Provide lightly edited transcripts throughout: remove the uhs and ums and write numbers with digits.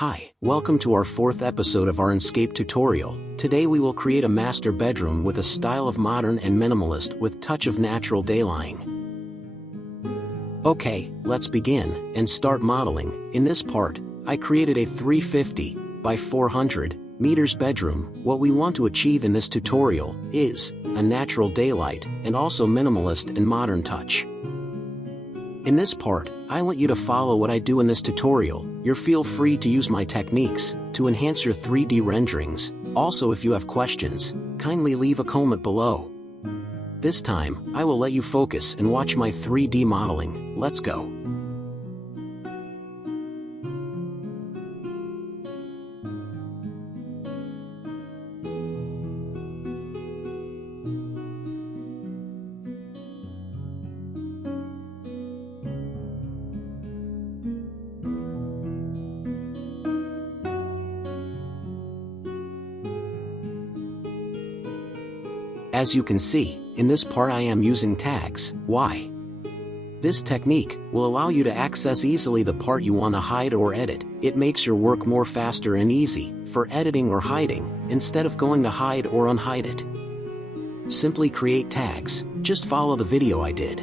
Hi, welcome to our fourth episode of our Enscape tutorial. Today we will create a master bedroom with a style of modern and minimalist with touch of natural daylighting. Okay, let's begin and start modeling. In this part, I created a 350 by 400 meters bedroom. What we want to achieve in this tutorial is a natural daylight and also minimalist and modern touch. In this part, I want you to follow what I do in this tutorial. You feel free to use my techniques to enhance your 3D renderings. Also, if you have questions, kindly leave a comment below. This time, I will let you focus and watch my 3D modeling. Let's go. As you can see, in this part I am using tags. Why? This technique will allow you to access easily the part you want to hide or edit. It makes your work more faster and easy for editing or hiding, instead of going to hide or unhide it. Simply create tags. Just follow the video I did.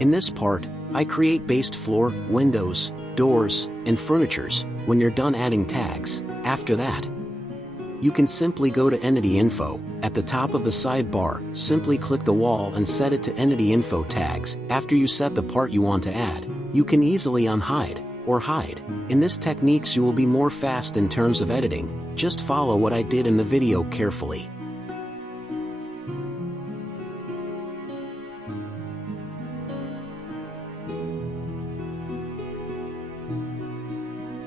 In this part, I create based floor, windows, doors, and furnitures. When you're done adding tags, after that, you can simply go to Entity Info. At the top of the sidebar, simply click the wall and set it to Entity Info tags. After you set the part you want to add, you can easily unhide or hide. In this techniques you will be more fast in terms of editing. Just follow what I did in the video carefully.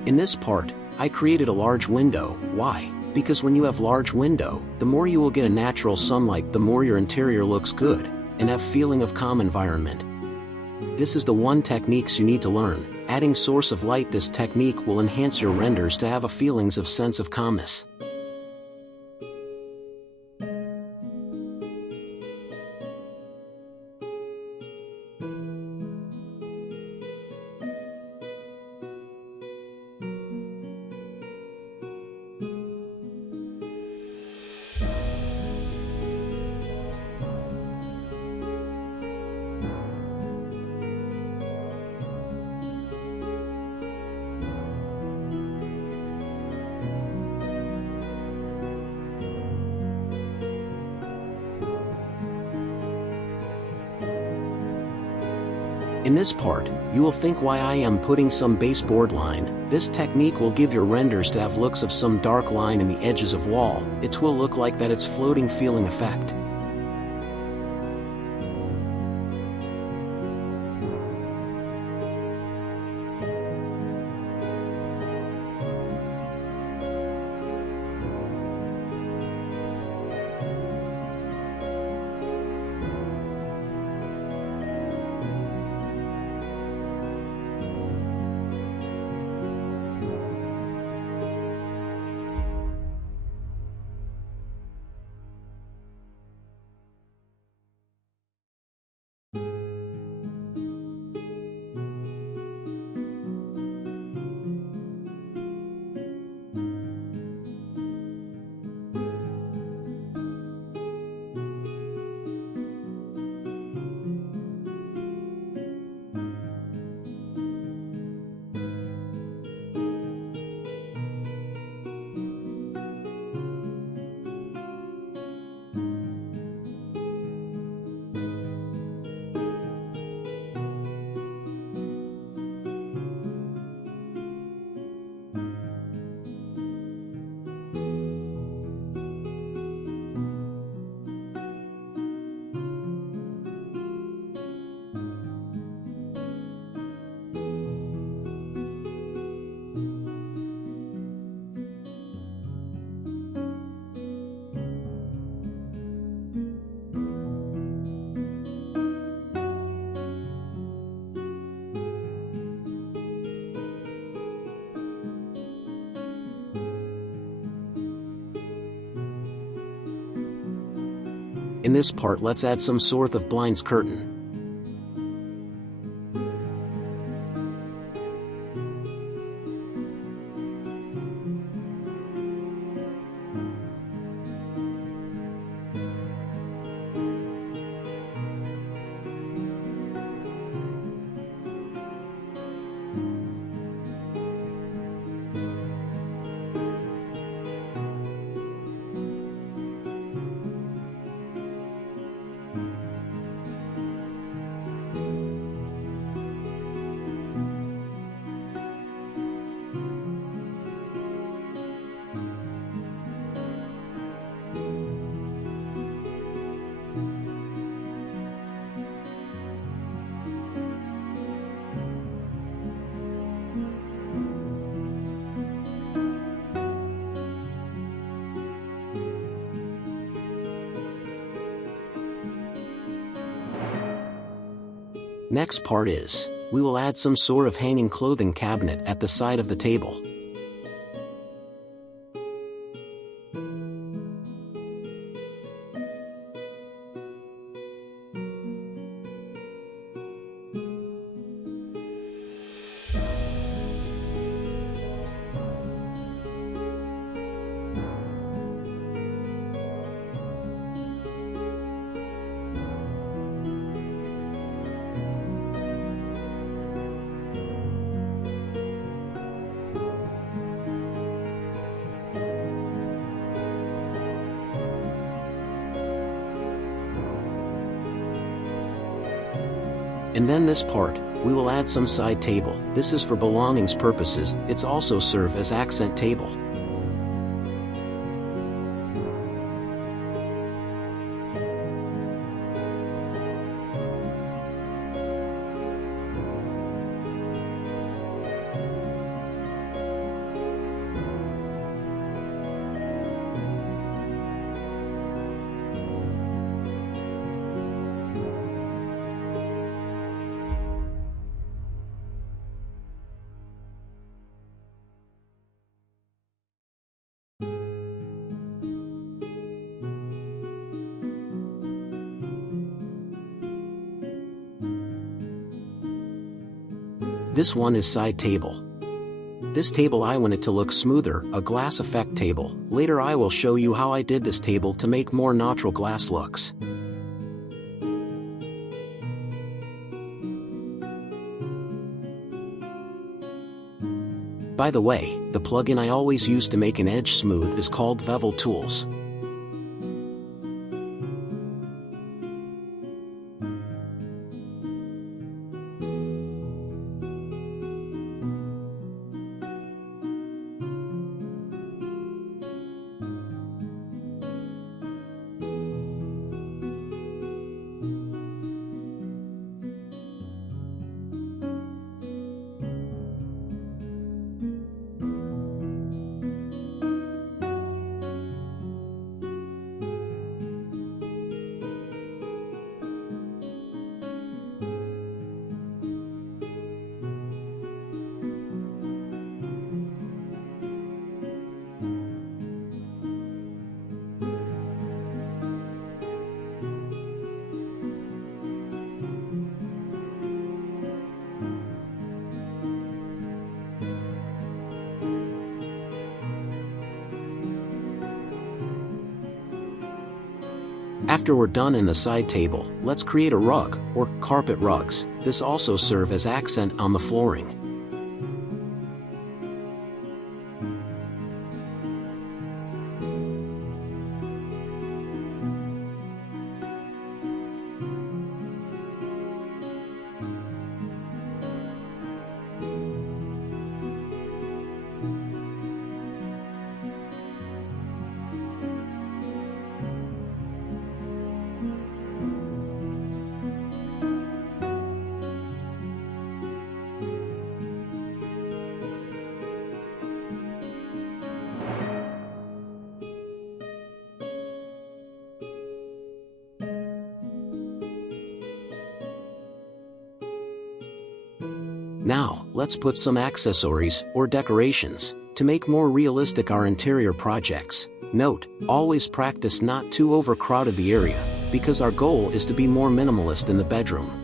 In this part, I created a large window. Why? Because when you have large window, the more you will get a natural sunlight, the more your interior looks good, and have feeling of calm environment. This is the one techniques you need to learn. Adding source of light. This technique will enhance your renders to have a feelings of sense of calmness. In this part, you will think why I am putting some baseboard line. This technique will give your renders to have looks of some dark line in the edges of wall. It will look like that it's floating feeling effect. In this part, let's add some sort of blinds curtain. Next part is, we will add some sort of hanging clothing cabinet at the side of the table. And then this part, we will add some side table. This is for belongings purposes, it's also serve as accent table. This one is side table. This table I want it to look smoother, a glass effect table. Later I will show you how I did this table to make more natural glass looks. By the way, the plugin I always use to make an edge smooth is called Bevel Tools. After we're done in the side table, let's create a rug, or carpet rugs. This also serve as accent on the flooring. Now, let's put some accessories, or decorations, to make more realistic our interior projects. Note, always practice not too overcrowded the area, because our goal is to be more minimalist in the bedroom.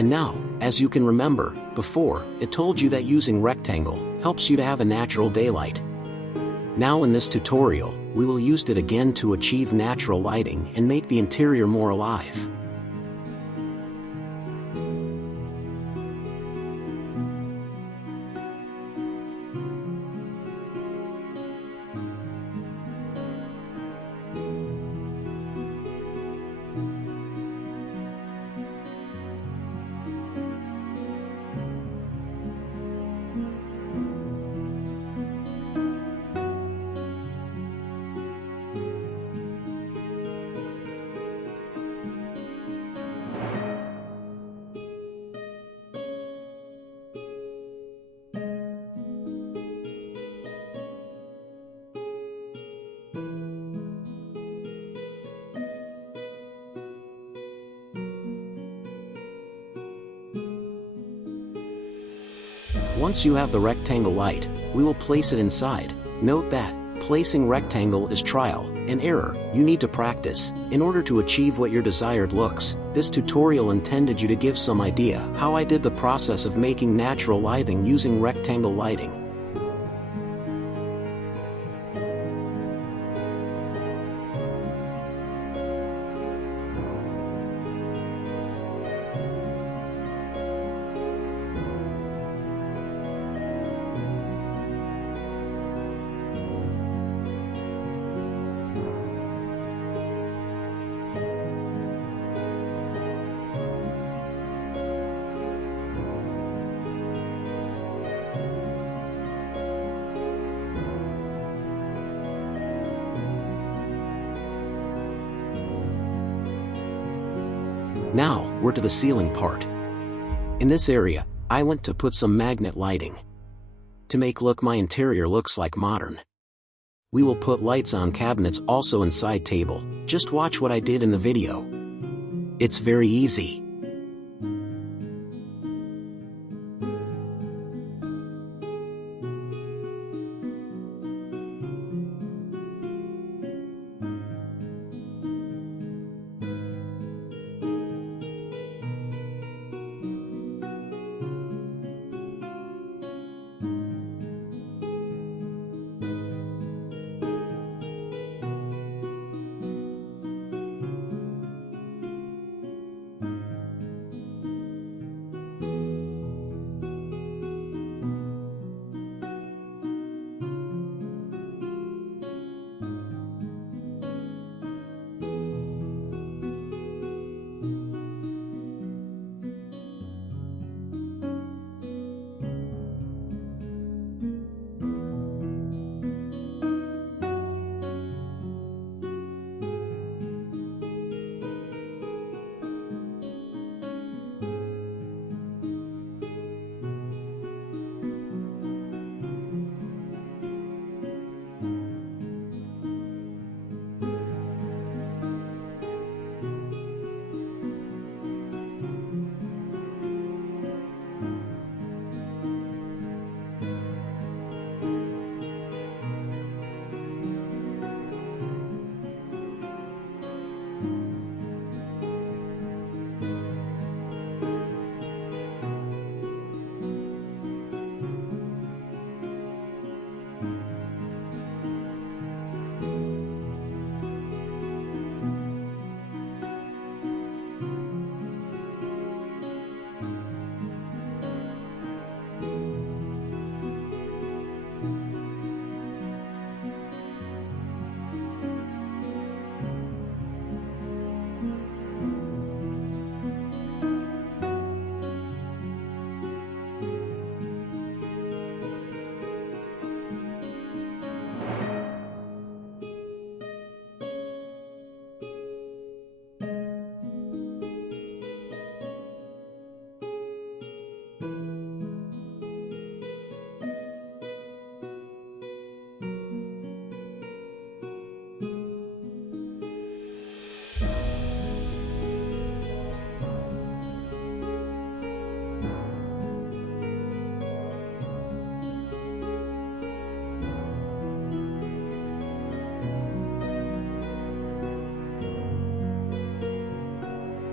And now, as you can remember, before, it told you that using rectangle helps you to have a natural daylight. Now in this tutorial, we will use it again to achieve natural lighting and make the interior more alive. Once you have the rectangle light, we will place it inside. Note that placing rectangle is trial and error. You need to practice in order to achieve what your desired looks. This tutorial intended you to give some idea how I did the process of making natural lighting using rectangle lighting. Now, we're to the ceiling part. In this area, I went to put some magnet lighting to make look my interior looks like modern. We will put lights on cabinets also inside table. Just watch what I did in the video. It's very easy.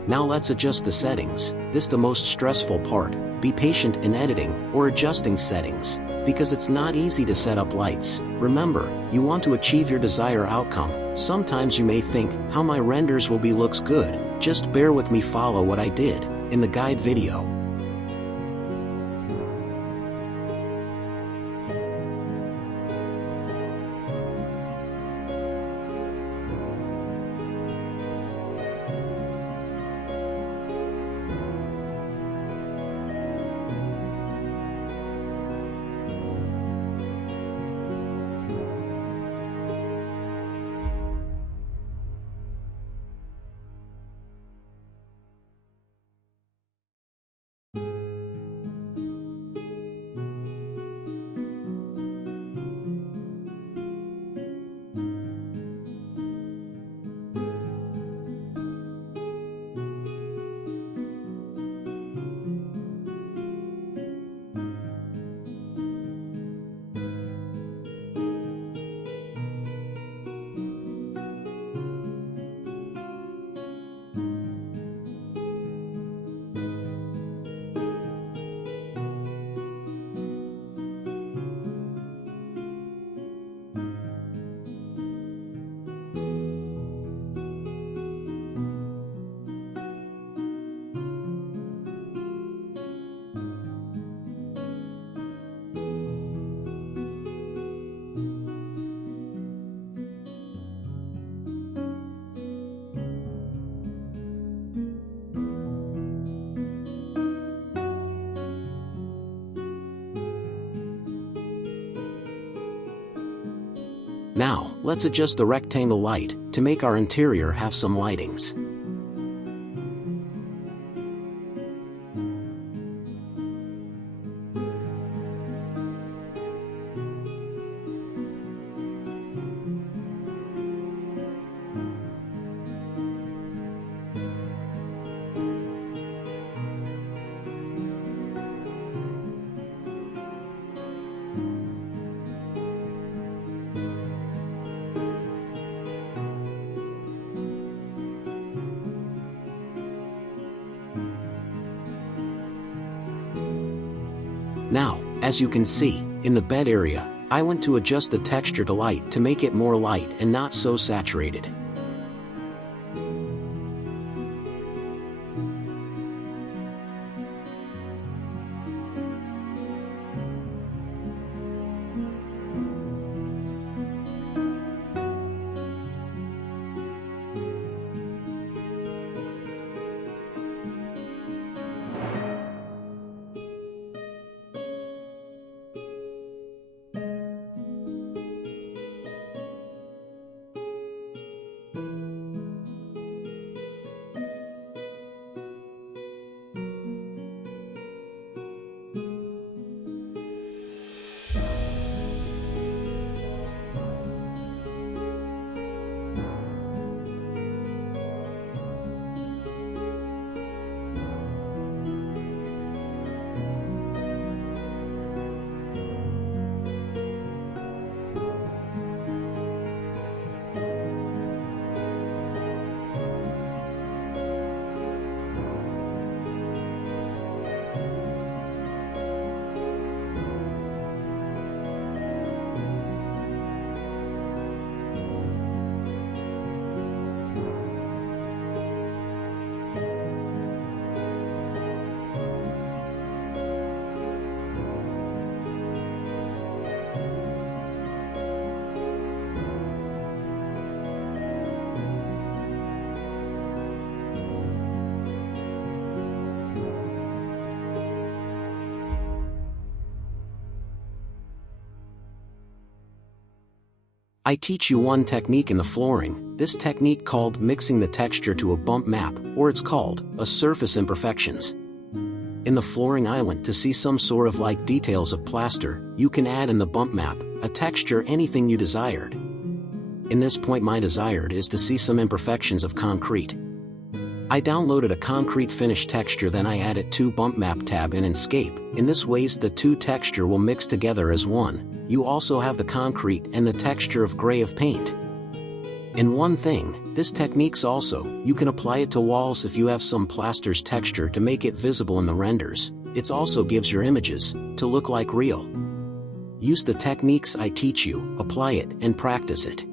Now let's adjust the settings. This the most stressful part. Be patient in editing or adjusting settings, because it's not easy to set up lights. Remember, you want to achieve your desired outcome. Sometimes you may think, how my renders will be looks good. Just bear with me, follow what I did in the guide video. Now, let's adjust the rectangle light to make our interior have some lightings. Now, as you can see, in the bed area, I went to adjust the texture to light to make it more light and not so saturated. I teach you one technique in the flooring, this technique called mixing the texture to a bump map, or it's called a surface imperfections. In the flooring I went to see some sort of like details of plaster. You can add in the bump map, a texture, anything you desired. In this point my desired is to see some imperfections of concrete. I downloaded a concrete finish texture, then I added 2 bump map tab in Enscape. In this ways the 2 texture will mix together as one. You also have the concrete and the texture of gray of paint. And one thing, this technique's also, you can apply it to walls if you have some plaster's texture to make it visible in the renders. It also gives your images to look like real. Use the techniques I teach you, apply it, and practice it.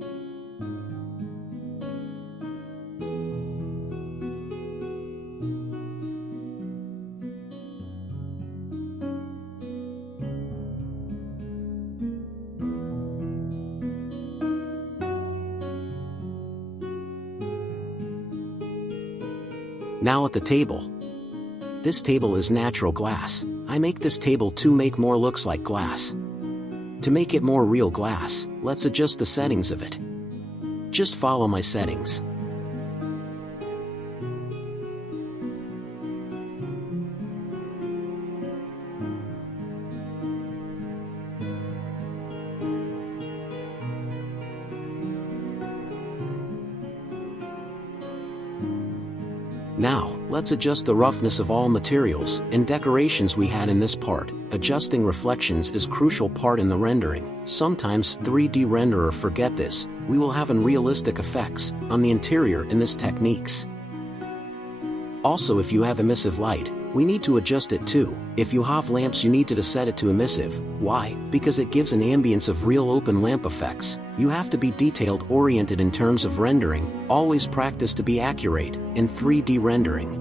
Now at the table. This table is natural glass. I make this table to make more looks like glass. To make it more real glass, let's adjust the settings of it. Just follow my settings. Now, let's adjust the roughness of all materials and decorations we had in this part. Adjusting reflections is a crucial part in the rendering. Sometimes 3D renderer forget this. We will have unrealistic effects on the interior in this techniques. Also, if you have emissive light, we need to adjust it too. If you have lamps, you need to set it to emissive. Why? Because it gives an ambience of real open lamp effects. You have to be detailed oriented in terms of rendering. Always practice to be accurate in 3D rendering.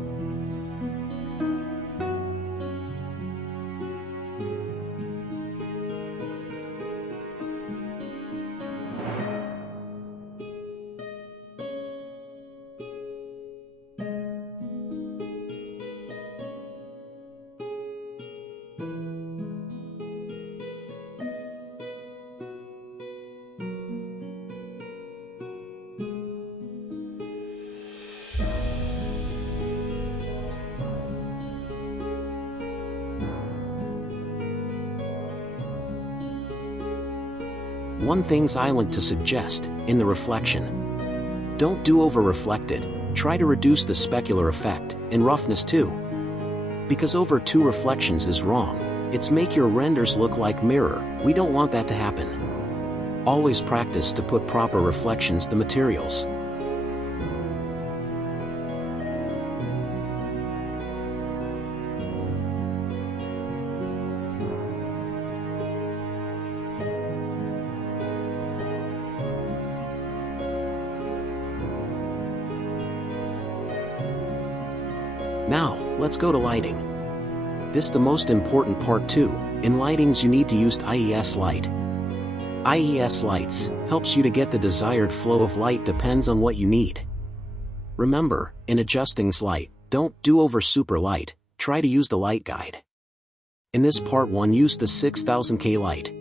One things I want to suggest, in the reflection. Don't do over-reflected, try to reduce the specular effect, and roughness too. Because over 2 reflections is wrong, it's make your renders look like mirror, we don't want that to happen. Always practice to put proper reflections to materials. Now, let's go to lighting. This the most important part too. In lightings you need to use IES light. IES lights helps you to get the desired flow of light depends on what you need. Remember, in adjusting light, don't do over super light, try to use the light guide. In this part 1 use the 6000K light.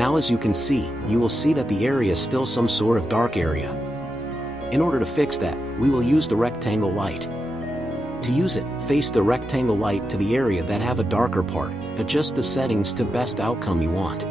Now as you can see, you will see that the area is still some sort of dark area. In order to fix that, we will use the rectangle light. To use it, face the rectangle light to the area that have a darker part, adjust the settings to best outcome you want.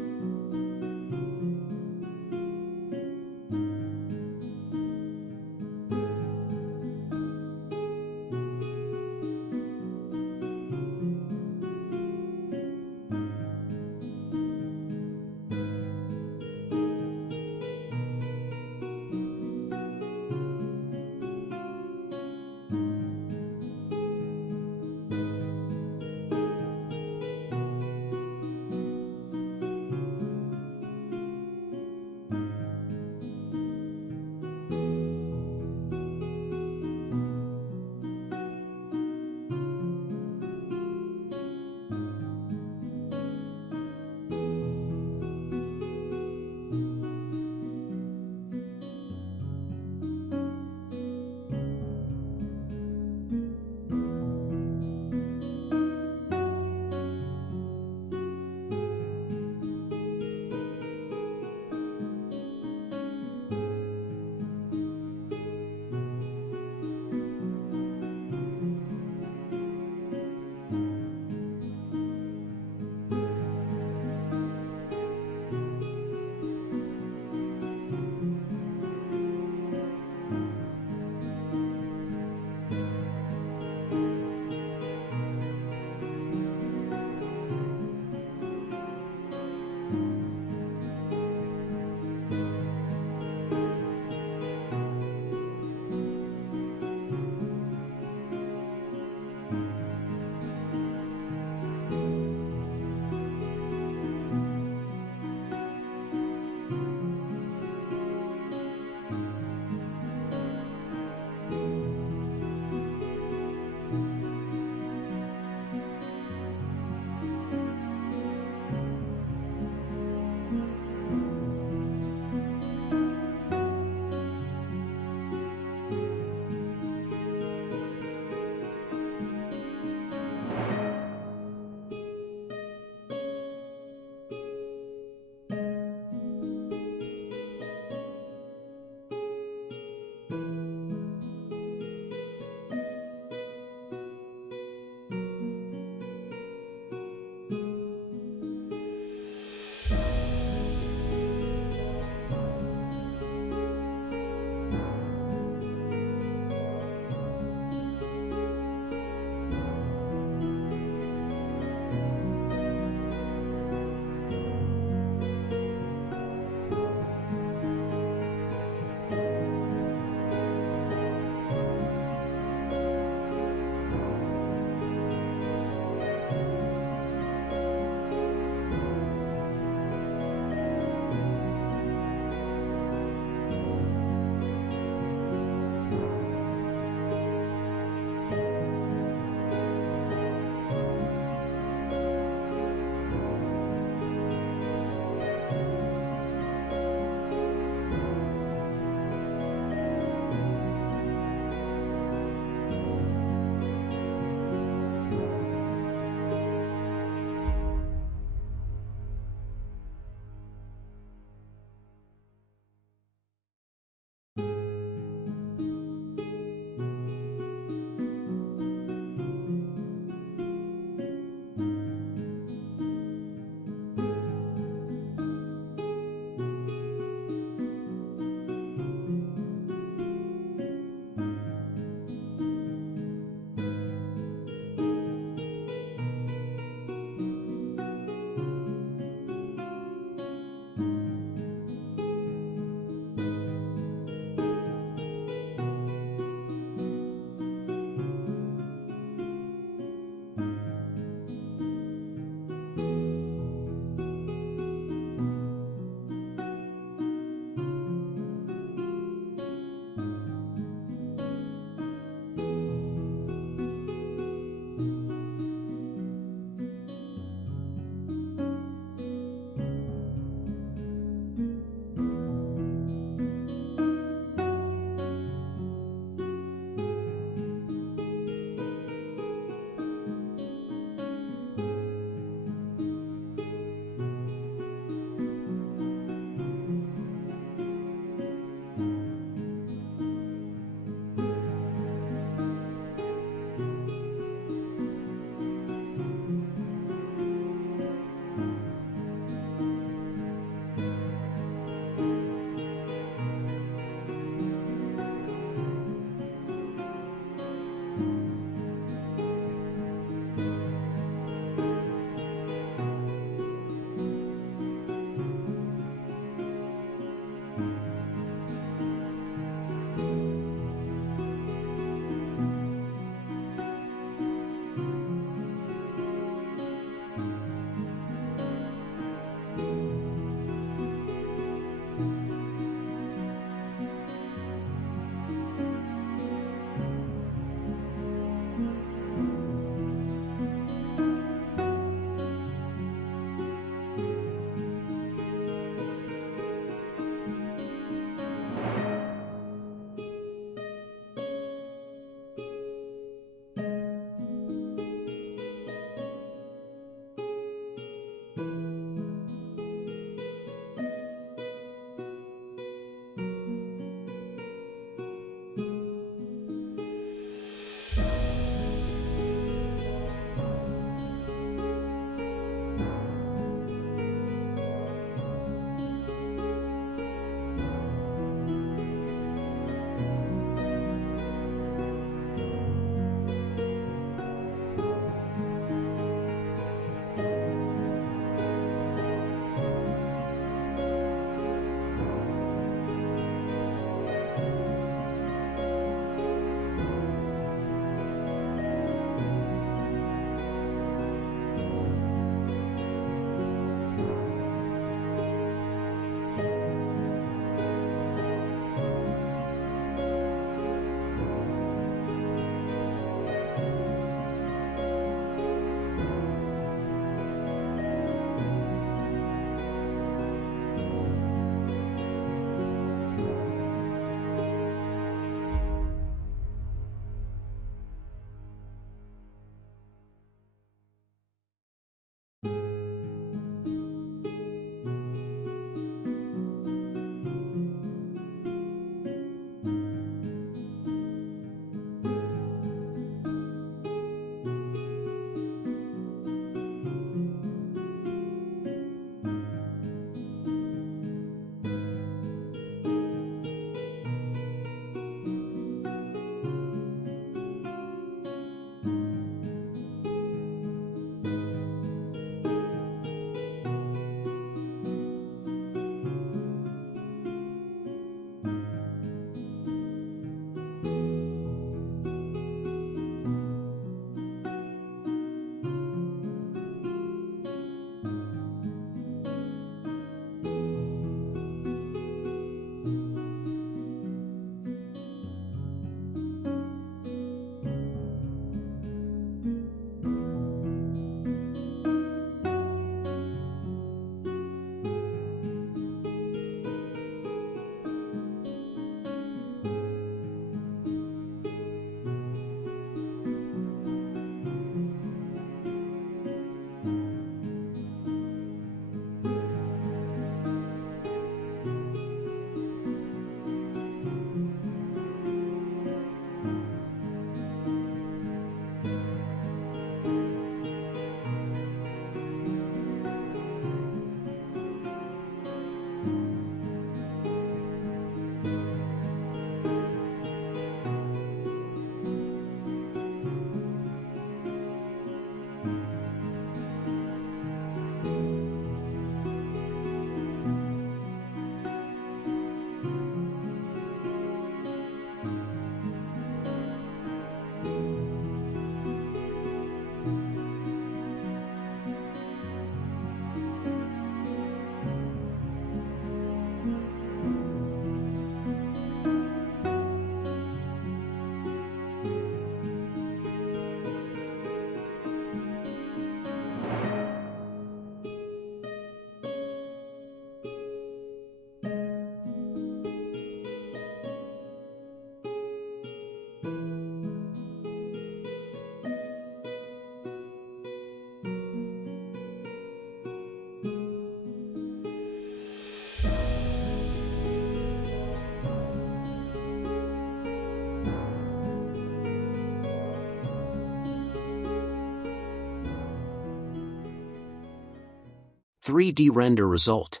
3D render result.